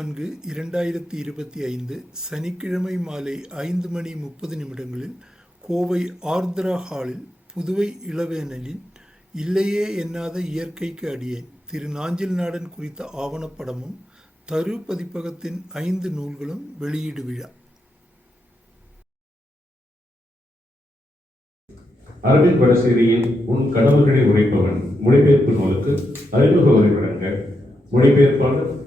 நான்கு இரண்டாயிரத்தி இருபத்தி ஐந்து சனிக்கிழமை மாலை ஐந்து மணி முப்பது நிமிடங்களில் கோவை ஆர்திரா ஹாலில் புதுவை இளவேனலின் இல்லையே எண்ணாத இயற்கைக்கு அடியேன். திரு. நாஞ்சில் நாடன் குறித்த ஆவணப்படமும் தரு பதிப்பகத்தின் ஐந்து நூல்களும் வெளியீடு விழா. அரவிந்த் வடசேரியின் உன் கனவுகளை உரைப்பவன் மொழிபெயர்ப்பு நூலுக்கு அறிமுக உரை வழங்க மொழிபெயர்ப்பாளர்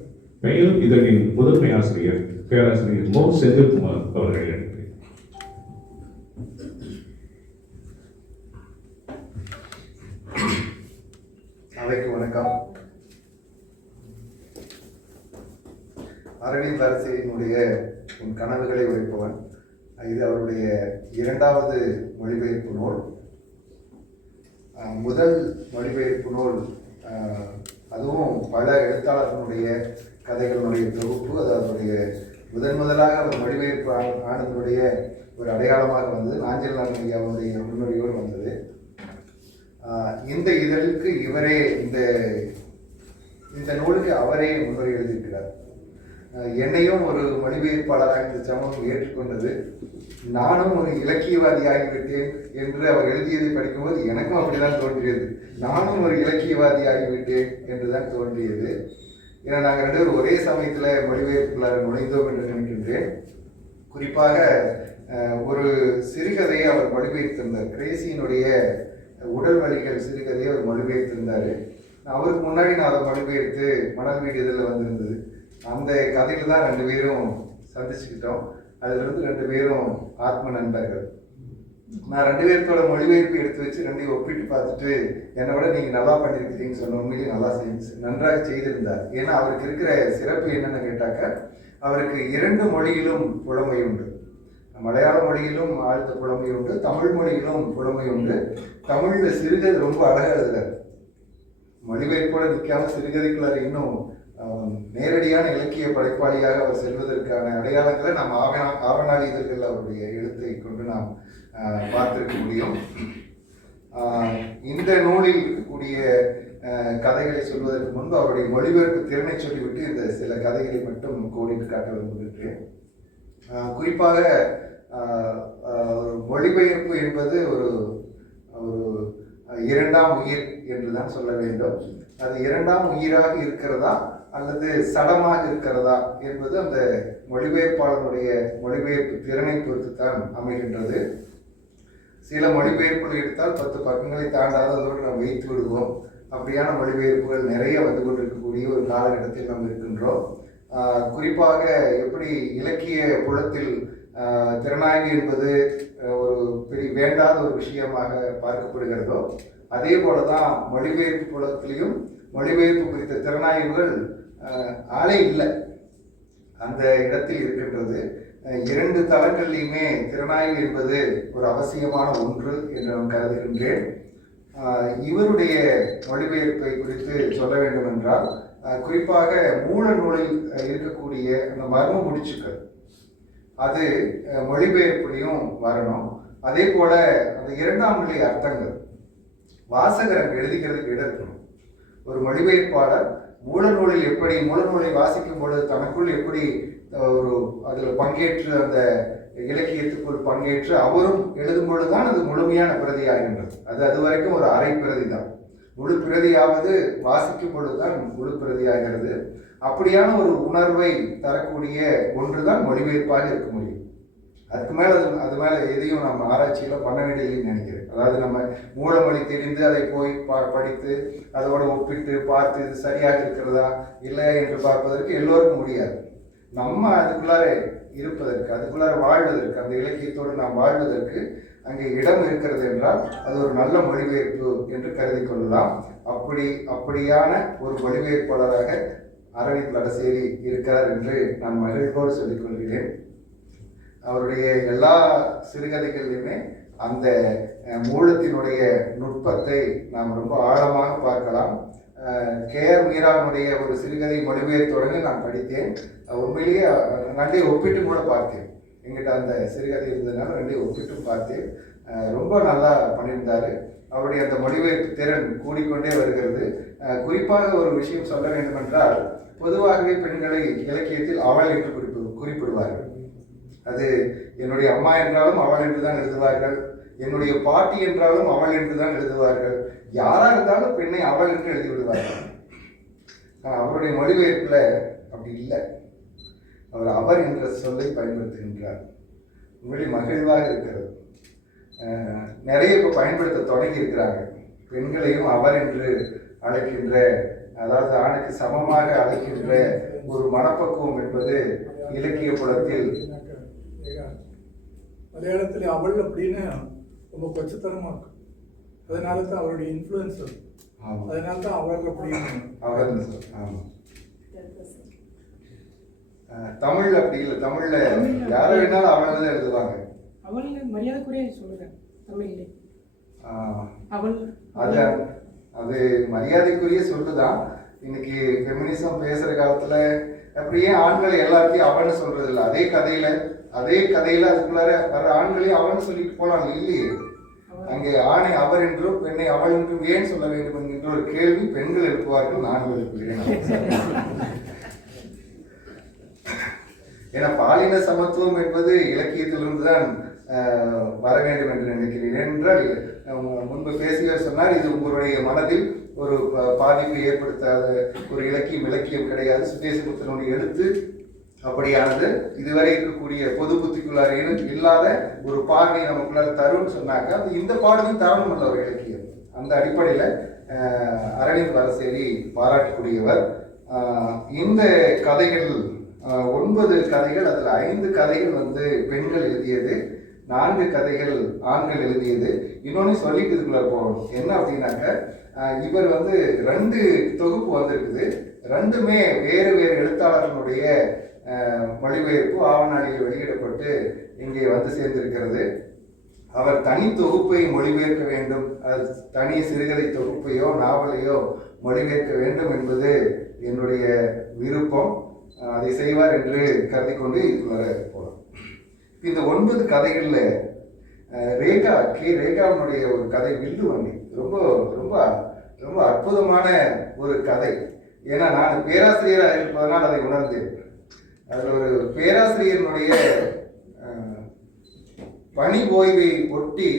மேலும் இதன் முதன்மை ஆசிரியர் பேராசிரியர் மோ. செந்தில்குமார் அவர்கள் அழைக்கிறேன் அவைக்கு வணக்கம். அரவிந்த் அரசினுடைய உன் கனவுகளை உரைப்பவன். இது அவருடைய இரண்டாவது மொழிபெயர்ப்பு நூல். முதல் மொழிபெயர்ப்பு நூல் அதுவும் பல எழுத்தாளர்களுடைய கதைகளுடைய தொகுப்பு அது அதனுடைய முதன் முதலாக அவர் மொழிபெயர்ப்பு ஆனதுடைய ஒரு அடையாளமாக வந்தது. நாஞ்சல் நாடன் முன்னுரையோடு வந்தது. இந்த இதழுக்கு இவரே இந்த இந்த நூலுக்கு அவரே முன்னுரை எழுதியிருக்கிறார். என்னையும் ஒரு மொழிபெயர்ப்பாளராக இந்த சமூகம் ஏற்றுக்கொண்டது. நானும் ஒரு இலக்கியவாதியாகிவிட்டேன் என்று அவர் எழுதியதை படிக்கும்போது எனக்கும் அப்படிதான் தோன்றியது. நானும் ஒரு இலக்கியவாதியாகிவிட்டேன் என்றுதான் தோன்றியது. ஏன்னா நாங்கள் ரெண்டு பேரும் ஒரே சமயத்தில் மொழிபெயர்ப்புகளாக நுழைந்தோம் என்று நினைக்கின்றேன். குறிப்பாக ஒரு சிறுகதையை அவர் மொழிபெயர்த்திருந்தார். கிரேசியினுடைய உடல் வலிகள் சிறுகதையை அவர் மொழிபெயர்த்திருந்தார். அவருக்கு முன்னாடி நான் அதை மொழிபெயர்த்து மணல் வீடு இதில் வந்திருந்தது. அந்த கதையில் தான் ரெண்டு பேரும் சந்திச்சுக்கிட்டோம். அதுலேருந்து ரெண்டு பேரும் ஆத்ம நண்பர்கள். நான் ரெண்டு பேர்த்தோட மொழிபெயர்ப்பு எடுத்து வச்சு ரெண்டையும் ஒப்பிட்டு பார்த்துட்டு என்னை விட நீங்க நல்லா பண்ணியிருக்கிறீங்கன்னு சொன்ன உண்மையிலேயே நல்லா செஞ்சு நன்றாக செய்திருந்தார். ஏன்னா அவருக்கு இருக்கிற சிறப்பு என்னன்னு கேட்டாக்க அவருக்கு இரண்டு மொழியிலும் புலமை உண்டு. மலையாள மொழியிலும் ஆழ்த்த புலமை உண்டு தமிழ் மொழியிலும் புலமை உண்டு. தமிழ்ல சிறுகதை ரொம்ப அழகாக எழுதுறாரு. மொழிபெயர்ப்போட நிற்காம சிறுகதைக்குள்ளார் இன்னும் நேரடியான இலக்கிய படைப்பாளியாக அவர் செல்வதற்கான அடையாளங்களை நாம் ஆவண ஆவணாதிதர்கள் அவருடைய எழுத்தை கொண்டு நாம் பார்த்திருக்க முடியும் இந்த நூலில் இருக்கக்கூடிய கதைகளை சொல்வதற்கு முன்பு அவருடைய மொழிபெயர்ப்பு திறனை சொல்லிவிட்டு இந்த சில கதைகளை மட்டும் கோடிட்டு காட்ட விரும்புகிறேன் குறிப்பாக ஒரு மொழிபெயர்ப்பு என்பது ஒரு ஒரு இரண்டாம் உயிர் என்றுதான் சொல்ல வேண்டும். அது இரண்டாம் உயிராக இருக்கிறதா அல்லது சடமாக இருக்கிறதா என்பது அந்த மொழிபெயர்ப்பாளருடைய மொழிபெயர்ப்பு திறனை பொறுத்து தான் அமைகின்றது. சில மொழிபெயர்ப்புகள் எடுத்தால் பத்து பக்கங்களை தாண்டாததோடு நாம் வைத்து விடுவோம். அப்படியான மொழிபெயர்ப்புகள் நிறைய வந்து கொண்டிருக்கக்கூடிய ஒரு காலகட்டத்தில் நாம் இருக்கின்றோம். குறிப்பாக எப்படி இலக்கிய புலத்தில் திறனாய்வு என்பது ஒரு பெரிய வேண்டாத ஒரு விஷயமாக பார்க்கப்படுகிறதோ அதே போல தான் மொழிபெயர்ப்பு புலத்திலையும் மொழிபெயர்ப்பு குறித்த திறனாய்வுகள் ஆளே இல்லை. அந்த இடத்தில் இருக்கின்றது. இரண்டு தளங்கள்லையுமே திறனாய்வு என்பது ஒரு அவசியமான ஒன்று என்று நான் கருதுகின்றேன். இவருடைய மொழிபெயர்ப்பை குறித்து சொல்ல வேண்டும் என்றால் குறிப்பாக மூல நூலில் இருக்கக்கூடிய அந்த மர்ம முடிச்சுக்கள் அது மொழிபெயர்ப்புலையும் வரணும். அதே போல அந்த இரண்டாம் நிலை அர்த்தங்கள் வாசகர் அங்கு எழுதிக்கிறதுக்கு இடம் இருக்கணும். ஒரு மொழிபெயர்ப்பாளர் மூல நூலில் எப்படி மூல நூலை வாசிக்கும் பொழுது தனக்குள் எப்படி ஒரு அதில் பங்கேற்று அந்த இலக்கியத்துக்கு ஒரு பங்கேற்று அவரும் எழுதும் பொழுதுதான் அது முழுமையான பிரதியாகின்றது. அது அது வரைக்கும் ஒரு அரை பிரதி தான். முழு பிரதியாவது வாசிக்கும் பொழுதுதான் முழு பிரதியாகிறது. அப்படியான ஒரு உணர்வை தரக்கூடிய ஒன்றுதான் மொழிபெயர்ப்பாக இருக்க முடியும். அதுக்கு மேலே அது அது மேலே எதையும் நம்ம ஆராய்ச்சியில் பண்ண வேண்டியதுன்னு நினைக்கிறேன். அதாவது நம்ம மூலமொழி தெரிந்து அதை போய் பா- படித்து அதோட ஒப்பிட்டு பார்த்து இது சரியாக இருக்கிறதா இல்லை என்று பார்ப்பதற்கு எல்லோருக்கும் முடியாது. நம்ம அதுக்குள்ளார இருப்பதற்கு அதுக்குள்ளார வாழ்வதற்கு அந்த இலக்கியத்தோடு நாம் வாழ்வதற்கு அங்கே இடம் இருக்கிறது என்றால் அது ஒரு நல்ல மொழிபெயர்ப்பு என்று கருதி கொள்ளலாம். அப்படி அப்படியான ஒரு மொழிபெயர்ப்பாளராக அரவிந்த் வடசேரி இருக்கிறார் என்று நான் மகிழ்வோடு சொல்லிக் கொள்கிறேன். அவருடைய எல்லா சிறுகதைகளிலுமே அந்த மூலத்தினுடைய நுட்பத்தை நாம் ரொம்ப ஆழமாக பார்க்கலாம். கே ஆர் மீராவுடைய ஒரு சிறுகதை மொழிபெயர்த்து தொடங்கி நான் படித்தேன். உண்மையிலேயே ரெண்டையும் ஒப்பிட்டு கூட பார்த்தேன். எங்கிட்ட அந்த சிறுகதை இருந்ததுனால ரெண்டையும் ஒப்பிட்டு பார்த்தேன். ரொம்ப நல்லா பண்ணியிருந்தார். அவருடைய அந்த மொழிபெயர்ப்பு திறன் கூடிக்கொண்டே வருகிறது. குறிப்பாக ஒரு விஷயம் சொல்ல வேண்டுமென்றால் பொதுவாகவே பெண்களை இலக்கியத்தில் அவள் என்று குறிப்பு குறிப்பிடுவார்கள். அது என்னுடைய அம்மா என்றாலும் அவள் என்று தான் எழுதுவார்கள். என்னுடைய பாட்டி என்றாலும் அவள் என்று தான் எழுதுவார்கள். யாரா இருந்தாலும் பெண்ணை அவள் என்று எழுதி விடுவார்கள் அவருடைய மொழிபெயர்ப்பில் அப்படி இல்லை. அவர் அவர் என்ற சொல்லை பயன்படுத்துகின்றார். உண்மையிலே மகிழ்வாக இருக்கிறது. நிறைய இப்போ பயன்படுத்த தொடங்கி இருக்கிறாங்க. பெண்களையும் அவர் என்று அழைக்கின்ற அதாவது ஆணுக்கு சமமாக அழைக்கின்ற ஒரு மனப்பக்குவம் என்பது இலக்கிய புலத்தில் மலையாளத்தில் அவள் அப்படின்னு ரொம்ப கொச்சத்தனமாக இருக்கும் அதனால தான் அவருடைய இன்ஃப்ளூயன்ஸ் ஆமா. அதனால தான் அவள் அப்படின்னு அவர் ஆமா. அஹ், தமிழ் அப்படி இல்லை தமிழ்ல யாரை வேணாலும் அவளை தான் எழுதுவாங்க. அவள் மரியாதைக்குரிய சொல்லுறேன் தமிழ்லே. ஆஹ், அவள் அது அது மரியாதைக்குரிய சொல்லுதான். இன்னைக்கு ஃபெமினிசம் பேசுற காலத்துல அப்படியே ஆண்களை எல்லாத்தையும் அவன்னு சொல்றது இல்லை அதே கதையில அதே கதையில அதுக்குள்ளார வர ஆண்களையும் அவன்னு சொல்லிட்டு போலாம் இல்லையே. அங்கே ஆணை அவர் என்றும் பெண்ணை அவள் என்றும் ஏன் சொல்ல வேண்டும் என்கின்ற ஒரு கேள்வி பெண்கள் எழுப்புவார்கள் நான் எழுப்புகிறேன். பாலின சமத்துவம் என்பது இலக்கியத்திலிருந்து தான் வர வேண்டும் என்று நினைக்கிறேன். ஏனென்றால் முன்பு பேசியவர் சொன்னார் இது உங்களுடைய மனதில் ஒரு ப- பாதிப்பை ஏற்படுத்தாத ஒரு இலக்கியம் இலக்கியம் கிடையாது. சுதேசபுத்தனுடைய எழுத்து அப்படியானது இதுவரை இருக்கக்கூடிய பொது புத்திக்குள்ளார இல்லாத ஒரு பார்வையை நமக்குள்ளார தரும்னு சொன்னாங்க. அது இந்த பாடலும் தரணும் உள்ள ஒரு இலக்கியம். அந்த அடிப்படையில் அரவிந்த் வரசேரி பாராட்டக்கூடியவர். இந்த கதைகள் ஒன்பது கதைகள் அதில் ஐந்து கதைகள் வந்து பெண்கள் எழுதியது நான்கு கதைகள் ஆண்கள் எழுதியது. இன்னொன்று சொல்லிட்டு இதுக்குள்ள போகணும். என்ன அப்படின்னாக்க இவர் வந்து ரெண்டு தொகுப்பு வந்திருக்குது. ரெண்டுமே வேறு வேறு எழுத்தாளர்களுடைய மொழிபெயர்ப்பு ஆவணாளியில் வெளியிடப்பட்டு இங்கே வந்து சேர்ந்திருக்கிறது. அவர் தனி தொகுப்பை மொழிபெயர்க்க வேண்டும். அது தனி சிறுகதை தொகுப்பையோ நாவலையோ மொழிபெயர்க்க வேண்டும் என்பது என்னுடைய விருப்பம். அதை செய்வார் என்று கருதி கொண்டு இதுவரை போகலாம் இந்த ஒன்பது கதைகளில் ரேகா கே. ரேகாவினுடைய ஒரு கதை வில்லு வண்டி. ரொம்ப ரொம்ப ரொம்ப அற்புதமான ஒரு கதை. ஏன்னா நான் பேராசிரியராக இருப்பதனால் அதை உணர்ந்தேன். அதில் ஒரு பேராசிரியரினுடைய பணி ஓய்வை ஒட்டி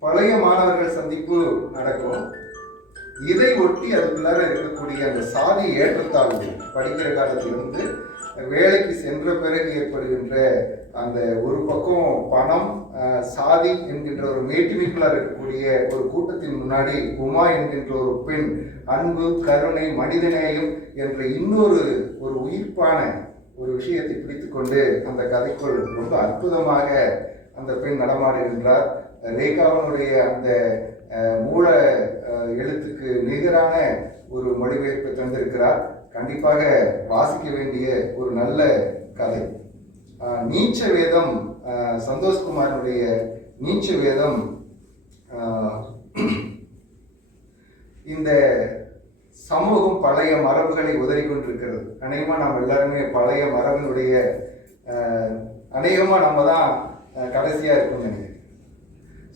பழைய மாணவர்கள் சந்திப்பு நடக்கும். இதை ஒட்டி அதுக்குள்ளார இருக்கக்கூடிய அந்த சாதி ஏற்றத்தாழ்வு படிக்கிற காலத்திலிருந்து வேலைக்கு சென்ற பிறகு ஏற்படுகின்ற அந்த ஒரு பக்கம் பணம் சாதி என்கின்ற ஒரு மேட்டிமைக்குள்ளார இருக்கக்கூடிய ஒரு கூட்டத்தின் முன்னாடி உமா என்கின்ற ஒரு பெண் அன்பு கருணை மனிதநேயம் என்ற இன்னொரு ஒரு உயிர்ப்பான ஒரு விஷயத்தை பிடித்துக்கொண்டு அந்த கதைக்குள் ரொம்ப அற்புதமாக அந்த பெண் நடமாடுகின்றார் ரேகாவனுடைய அந்த மூல எழுத்துக்கு நிகரான ஒரு மொழிபெயர்ப்பு தந்திருக்கிறார். கண்டிப்பாக வாசிக்க வேண்டிய ஒரு நல்ல கதை. நீச்ச வேதம் சந்தோஷ்குமாரனுடைய நீச்ச வேதம் இந்த சமூகம் பழைய மரபுகளை உதறி கொண்டிருக்கிறது அநேகமாக நாம் எல்லாருமே பழைய மரபினுடைய அநேகமாக நம்ம தான் கடைசியாக கடைசியா நினைக்கிறேன்.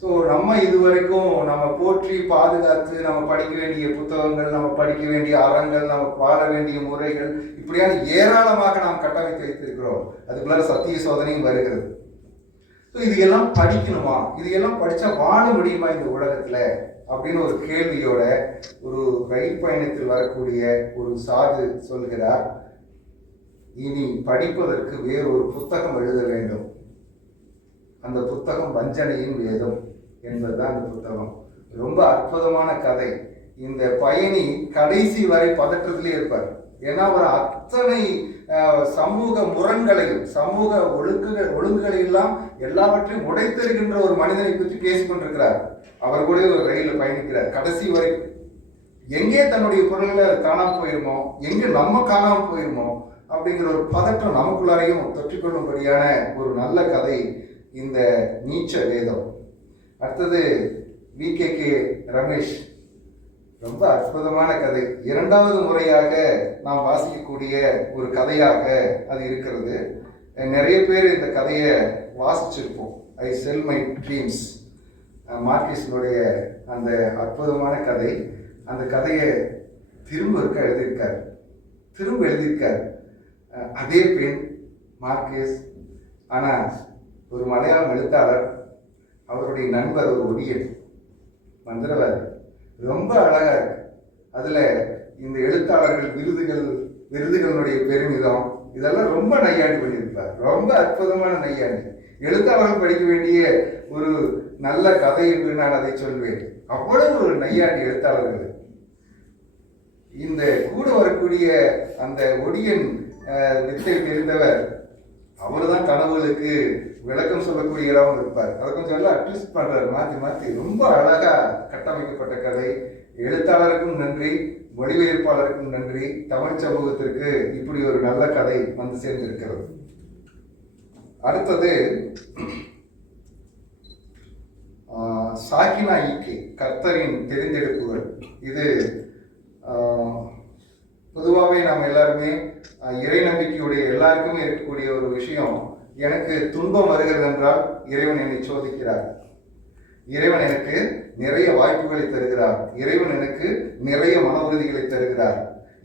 ஸோ நம்ம இதுவரைக்கும் நம்ம போற்றி பாதுகாத்து நம்ம படிக்க வேண்டிய புத்தகங்கள் நம்ம படிக்க வேண்டிய அறங்கள் நம்ம வாழ வேண்டிய முறைகள் இப்படியான ஏராளமாக நாம் கட்டமைத்து வைத்திருக்கிறோம். அதுக்குள்ளார சத்திய சோதனையும் வருகிறது. ஸோ இது எல்லாம் படிக்கணுமா? இது எல்லாம் படித்தா வாழ முடியுமா இந்த உலகத்தில்? அப்படின்னு ஒரு கேள்வியோட ஒரு ரயில் பயணத்தில் வரக்கூடிய ஒரு சாது சொல்கிறார் இனி படிப்பதற்கு வேறொரு புத்தகம் எழுத வேண்டும். அந்த புத்தகம் வஞ்சனையின் வேதம் என்பதுதான் அந்த புத்தகம். ரொம்ப அற்புதமான கதை. இந்த பயணி கடைசி வரை பதற்றத்திலே இருப்பார். ஏன்னா அவர் அத்தனை சமூக முரண்களையும் சமூக ஒழுங்குகள் ஒழுங்குகளை எல்லாம் எல்லாவற்றையும் உடைத்தருகின்ற ஒரு மனிதனை பற்றி பேசிக் கொண்டிருக்கிறார் அவர் கூட ஒரு ரயிலில் பயணிக்கிறார். கடைசி வரை எங்கே தன்னுடைய பொருள்களை காணாம போயிருமோ எங்கே நம்ம காணாம போயிருமோ அப்படிங்கிற ஒரு பதற்றம் நமக்குள்ளாரையும் தொற்றிக்கொள்ளும்படியான ஒரு நல்ல கதை இந்த நீச்ச வேதம். அடுத்தது வி. கே. கே. ரமேஷ். ரொம்ப அற்புதமான கதை. இரண்டாவது முறையாக நாம் வாசிக்கக்கூடிய ஒரு கதையாக அது இருக்கிறது. நிறைய பேர் இந்த கதையை வாசிச்சிருப்போம். ஐ செல் மை ட்ரீம்ஸ் மார்க்கிஸினுடைய அந்த அற்புதமான கதை அந்த கதையை திரும்ப இருக்க எழுதியிருக்கார். திரும்ப எழுதியிருக்கார். அதே பெண் மார்க்கேஸ். ஆனால் ஒரு மலையாளம் எழுத்தாளர் அவருடைய நண்பர் ஒரு ஒடியன் மந்திரவாதி. ரொம்ப அழகாக இருக்கு. அதில் இந்த எழுத்தாளர்கள் விருதுகள் விருதுகளுடைய பெருமிதம் இதெல்லாம் ரொம்ப நையாண்டி பண்ணியிருப்பார். ரொம்ப அற்புதமான நையாண்டி. எழுத்தாளர்கள் படிக்க வேண்டிய ஒரு நல்ல கதை என்று நான் அதை சொல்வேன். அவ்வளவு ஒரு நையாண்டி எழுத்தாளர்கள். இந்த கூட வரக்கூடிய அந்த ஒடியன் அஹ், வித்தை தெரிந்தவர் அவர்தான் கனவுகளுக்கு விளக்கம் சொல்லக்கூடியவராகவும் இருப்பார். அதை கொஞ்சம் நல்லா ட்விஸ்ட் பண்றாரு மாத்தி மாத்தி. ரொம்ப அழகா கட்டமைக்கப்பட்ட கதை. எழுத்தாளருக்கும் நன்றி மொழிபெயர்ப்பாளருக்கும் நன்றி. தமிழ் சமூகத்திற்கு இப்படி ஒரு நல்ல கதை வந்து சேர்ந்திருக்கிறது. அடுத்தது ஆஹ், சாக்கினா ஈக்கே கர்த்தரின் தெரிந்தெடுப்புகள். இது பொதுவாகவே நாம் எல்லாருமே இறை நம்பிக்கையுடைய எல்லாருக்குமே இருக்கக்கூடிய ஒரு விஷயம் எனக்கு துன்பம் வருகிறது என்றால் இறைவன் என்னை சோதிக்கிறார். இறைவன் எனக்கு நிறைய வாய்ப்புகளை தருகிறார். இறைவன் எனக்கு நிறைய மன உறுதிகளை தருகிறார்.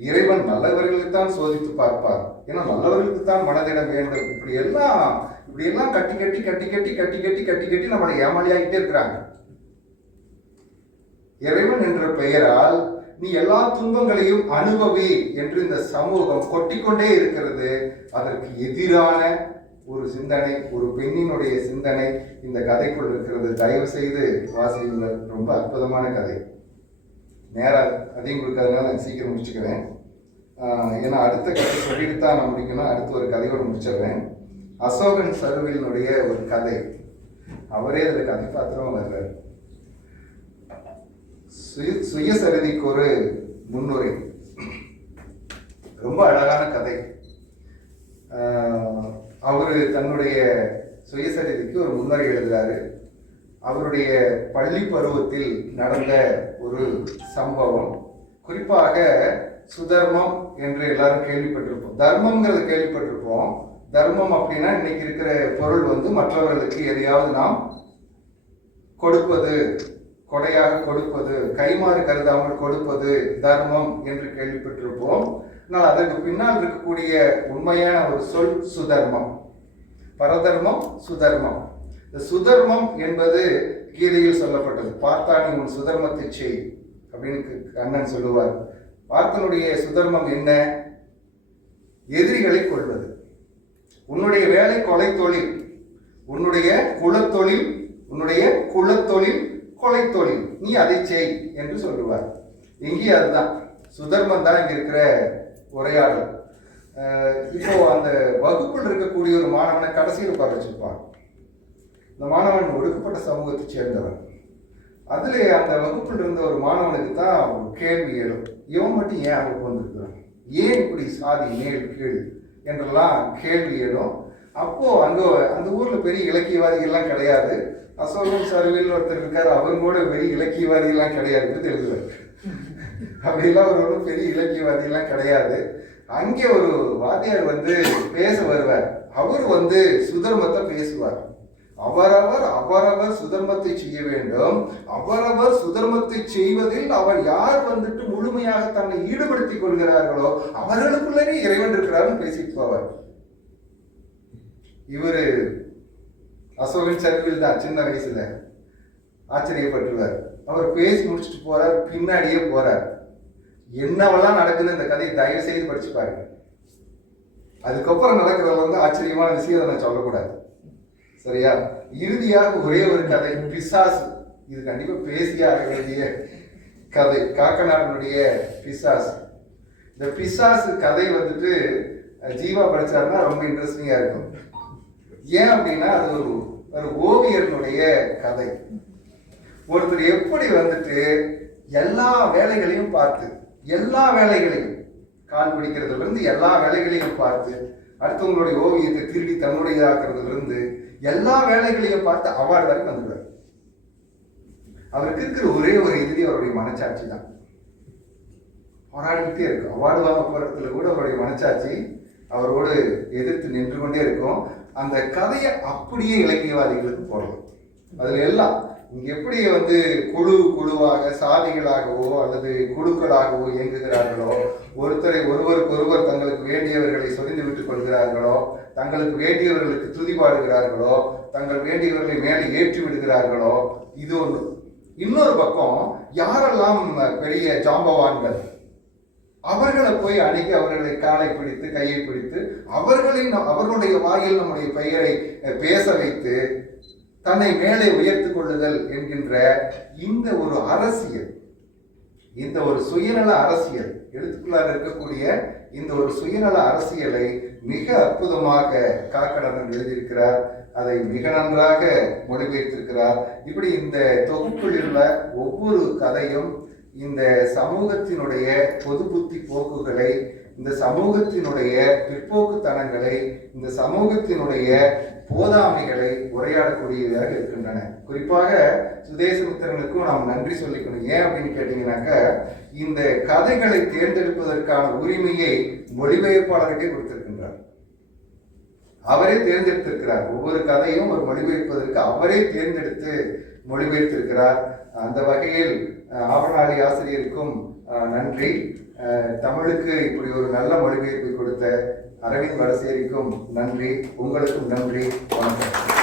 இறைவன் நல்லவர்களைத்தான் சோதித்து பார்ப்பார். ஏன்னா நல்லவர்களுக்கு தான் மனதிடம் வேண்டும். இப்படி எல்லாம் இப்படி எல்லாம் கட்டி கட்டி கட்டி கட்டி கட்டி கட்டி கட்டி கட்டி நம்மளை ஏமாளியாகிட்டே இருக்கிறாங்க. இறைவன் என்ற பெயரால் நீ எல்லா துன்பங்களையும் அனுபவி என்று இந்த சமூகம் கொட்டிக்கொண்டே இருக்கிறது. அதற்கு எதிரான ஒரு சிந்தனை ஒரு பெண்ணினுடைய சிந்தனை இந்த கதைக்குள் இருக்கிறது. தயவு செய்து வாசியுங்கள். ரொம்ப அற்புதமான கதை. நேரம் அதையும் கொடுக்காதனால நான் சீக்கிரம் முடிச்சுக்கிறேன். ஏன்னா அடுத்த கதை சொல்லிட்டு தான் நான் முடிக்கணும். அடுத்து ஒரு கதையோடு முடிச்சிடுறேன். அசோகன் சருவினுடைய ஒரு கதை. அவரே அதில் கதைப்பாத்திரம் வர்றார். சுய சுயசரிதிக்கு ஒரு முன்னுரை. ரொம்ப அழகான கதை. அவர் தன்னுடைய சுயசரிதிக்கு ஒரு முன்னுரை எழுதுறாரு. அவருடைய பள்ளி பருவத்தில் நடந்த ஒரு சம்பவம். குறிப்பாக சுதர்மம் என்று எல்லாரும் கேள்விப்பட்டிருப்போம். தர்மம்ங்கிறத கேள்விப்பட்டிருப்போம். தர்மம் அப்படின்னா இன்னைக்கு இருக்கிற பொருள் வந்து மற்றவர்களுக்கு எதையாவது நாம் கொடுப்பது கொடையாக கொடுப்பது கைமாறு கருதாமல் கொடுப்பது தர்மம் என்று கேள்விப்பட்டிருப்போம். ஆனால் அதற்கு பின்னால் இருக்கக்கூடிய உண்மையான ஒரு சொல் சுதர்மம். பரதர்மம் சுதர்மம். இந்த சுதர்மம் என்பது கீதையில் சொல்லப்பட்டது. பார்த்தானி உன் சுதர்மத்தை செய் அப்படின்னு அண்ணன் சொல்லுவார். பார்த்தனுடைய சுதர்மம் என்ன? எதிரிகளை கொள்வது உன்னுடைய வேலை கொலை தொழில் உன்னுடைய குலத்தொழில் உன்னுடைய குலத்தொழில் கொலை தொழில் நீ அதை செய் என்று சொல்லுவார். இங்கே அதுதான். சுதர்மம் தான் இங்க இருக்கிற உரையாடல். இப்போ அந்த வகுப்பில் இருக்கக்கூடிய ஒரு மாணவனை கடைசியில் உட்கார வச்சிருப்பான். இந்த மாணவன் ஒடுக்கப்பட்ட சமூகத்தை சேர்ந்தவன். அதில் அந்த வகுப்பில் இருந்த ஒரு மாணவனுக்கு தான் கேள்வி எழும். இவன் மட்டும் ஏன் அங்கே வந்திருக்கிறான் ஏன் இப்படி சாதி மேல் கீழ் என்றெல்லாம் கேள்வி எழும். அப்போது அங்கே அந்த ஊரில் பெரிய இலக்கியவாதிகள்லாம் கிடையாது. அசோகன் சர்வில் ஒருத்தர் இருக்கார் அவர் கூட பெரிய இலக்கியவாதிகள்லாம் கிடையாது எழுதுவார் அப்படிலாம் ஒரு ஒன்றும் பெரிய இலக்கியவாதிகள்லாம் கிடையாது. அங்கே ஒரு வாத்தியார் வந்து பேச வருவார். அவர் வந்து சுதர்மத்தை பேசுவார். அவரவர் அவரவர் சுதர்மத்தை செய்ய வேண்டும். அவரவர் சுதர்மத்தை செய்வதில் அவர் யார் வந்துட்டு முழுமையாக தன்னை ஈடுபடுத்திக் கொள்கிறார்களோ அவர்களுக்குள்ளே இறைவன் இருக்கிறார்னு பேசிப்பவர் இவர் இவரு அசோகன் சர்க்கிள் தான் சின்ன வயசுல. ஆச்சரியப்பட்டுவார் அவர் பேசி முடிச்சுட்டு போறார் பின்னாடியே போறார். என்னவெல்லாம் நடக்குது இந்த கதையை தயவு செய்து படிச்சு பாருங்க. அதுக்கப்புறம் நடக்கிறதுல வந்து ஆச்சரியமான விஷயம் அதை நான் சொல்லக்கூடாது. சரியா? இறுதியாக ஒரே ஒரு கதை பிசாசு. இது கண்டிப்பா பேசியாக வேண்டிய கதை. காக்கநாடனுடைய பிசாசு. இந்த பிசாசு கதை வந்துட்டு ஜீவா படிச்சாருன்னா ரொம்ப இன்ட்ரெஸ்டிங்கா இருக்கும். ஏன் அப்படின்னா அது ஒரு ஒரு ஓவியர்களுடைய கதை. ஒருத்தர் எப்படி வந்துட்டு எல்லா வேலைகளையும் பார்த்து எல்லா வேலைகளையும் கால் பிடிக்கிறதுல இருந்து எல்லா வேலைகளையும் பார்த்து அடுத்தவங்களுடைய ஓவியத்தை திருடி தன்னுடையதாக்குறதுல இருந்து எல்லா வேலைகளையும் பார்த்து அவார்டு வரைக்கும் வந்துடுவார். அவருக்கு இருக்கிற ஒரே ஒரு இறுதி அவருடைய மனச்சாட்சி தான். போராடிக்கிட்டே இருக்கும். அவார்டு வாங்க போறதுல கூட அவருடைய மனச்சாட்சி அவரோடு எதிர்த்து நின்று கொண்டே இருக்கும். அந்த கதையை அப்படியே இலக்கியவாதிகளுக்கு போடலாம் அதுல எல்லாம் இங்கே எப்படி வந்து குழு குழுவாக சாதிகளாகவோ அல்லது குழுக்களாகவோ இயங்குகிறார்களோ ஒருத்தரை ஒருவருக்கு ஒருவர் தங்களுக்கு வேண்டியவர்களை சொரிந்து விட்டுக் கொள்கிறார்களோ தங்களுக்கு வேண்டியவர்களுக்கு துதி பாடுகிறார்களோ தங்கள் வேண்டியவர்களை மேலே ஏற்றி விடுகிறார்களோ இது ஒன்று இன்னொரு பக்கம் யாரெல்லாம் பெரிய ஜாம்பவான்கள் அவர்களை போய் அணுகி அவர்களை காலை பிடித்து கையை பிடித்து அவர்களின் நம்- அவர்களுடைய வாயில் நம்முடைய பெயரை பேச வைத்து தன்னை மேலே உயர்த்து கொள்ளுதல் என்கின்ற இந்த ஒரு அரசியல் இந்த ஒரு சுயநல அரசியல் எழுத்துக்குள்ளார் இருக்கக்கூடிய இந்த ஒரு சுயநல அரசியலை மிக அற்புதமாக காக்கடனன் எழுதியிருக்கிறார். அதை மிக நன்றாக மொழிபெயர்த்திருக்கிறார். இப்படி இந்த தொகுப்பில் உள்ள ஒவ்வொரு கதையும் இந்த சமூகத்தினுடைய பொது புத்தி போக்குகளை இந்த சமூகத்தினுடைய பிற்போக்குத்தனங்களை இந்த சமூகத்தினுடைய போதாமைகளை உரையாடக்கூடியதாக இருக்கின்றன. குறிப்பாக சுதேசமித்திரனுக்கும் நாம் நன்றி சொல்லிக்கணும். ஏன் அப்படின்னு கேட்டீங்கன்னாக்க இந்த கதைகளை தேர்ந்தெடுப்பதற்கான உரிமையை மொழிபெயர்ப்பாளருக்கே கொடுத்திருக்கின்றார். அவரே தேர்ந்தெடுத்திருக்கிறார். ஒவ்வொரு கதையும் ஒரு மொழிபெயர்ப்பதற்கு அவரே தேர்ந்தெடுத்து மொழிபெயர்த்திருக்கிறார். அந்த வகையில் ஆவணாளி ஆசிரியருக்கும் நன்றி. தமிழுக்கு இப்படி ஒரு நல்ல மொழிபெயர்ப்பை கொடுத்த அரவிந்த் வடசேரிக்கும் நன்றி. உங்களுக்கும் நன்றி. வணக்கம்.